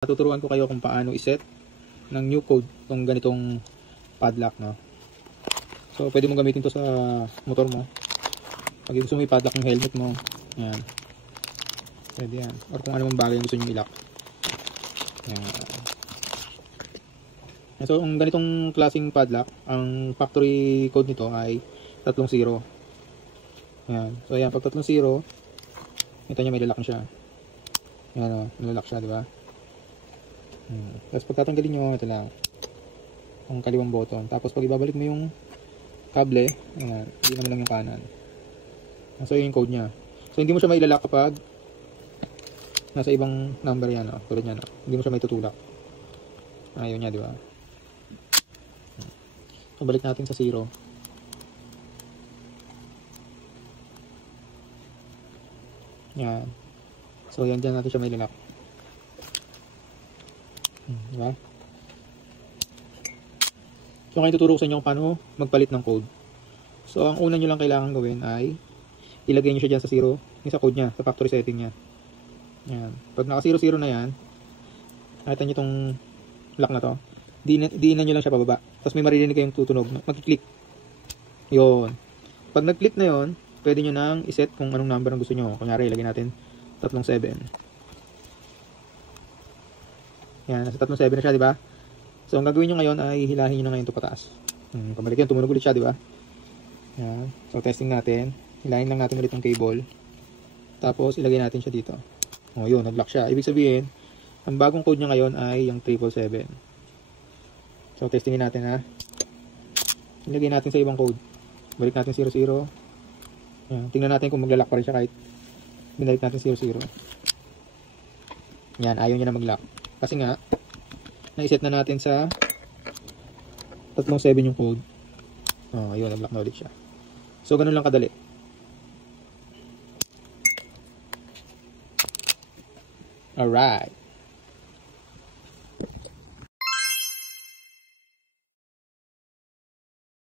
Tuturuan ko kayo kung paano iset ng new code tong ganitong padlock, no? So pwede mo gamitin to sa motor mo. Pag gusto mo i-padlock ng helmet mo, yan. Pwede yan. Or kung ano mang bagay gusto niyo i-lock. Yan. So ang ganitong klaseng padlock, ang factory code nito ay 30. Yan. So ayan, pag 30, ito niya may lock na siya. Yan, may lock siya, di ba? Tapos pag tatanggalin nyo, ito lang ang kaliwang button. Tapos pag ibabalik mo yung kable, ayan, hindi naman lang yung kanan. So yun yung code nya. So hindi mo siya mailalak kapag nasa ibang number yan, tulad yan, hindi mo siya maitutulak. Ayun nya, di ba? So balik natin sa 0. Yan. So yan, dyan natin siya mailalak. Diba? So ngayon tuturo ko sa inyo kung paano magpalit ng code. So ang una nyo lang kailangan gawin ay ilagay nyo siya dyan sa 0, yung sa code nya, sa factory setting nya. Yan. Pag naka 0 na yan, nakita nyo itong lock na to, diinan nyo lang siya pababa. Tapos may maririnig kayong tutunog, magkiklik. Yun. Pag nag-click na yun, pwede nyo nang iset kung anong number ang gusto nyo. Kunyari ilagay natin 37. Yan, nasa 37 na siya, di ba? So, ang gagawin nyo ngayon ay hilahin nyo na ngayon ito pataas. Pabalik yan, tumunog ulit siya, di ba? Yan. So, testing natin. Hilahin lang natin ulit yung cable. Tapos, ilagay natin siya dito. O, yun, nag-lock siya. Ibig sabihin, ang bagong code niya ngayon ay yung 777. So, testingin natin, ha? Ilagay natin sa ibang code. Balik natin 00. Yan. Tingnan natin kung magla-lock pa rin siya kahit binalik natin 00. Yan, ayaw niya na mag-lock. Kasi nga, naiset na natin sa 37 yung code. Ayun, nag-lock na ulit siya. So, ganun lang kadali. Alright.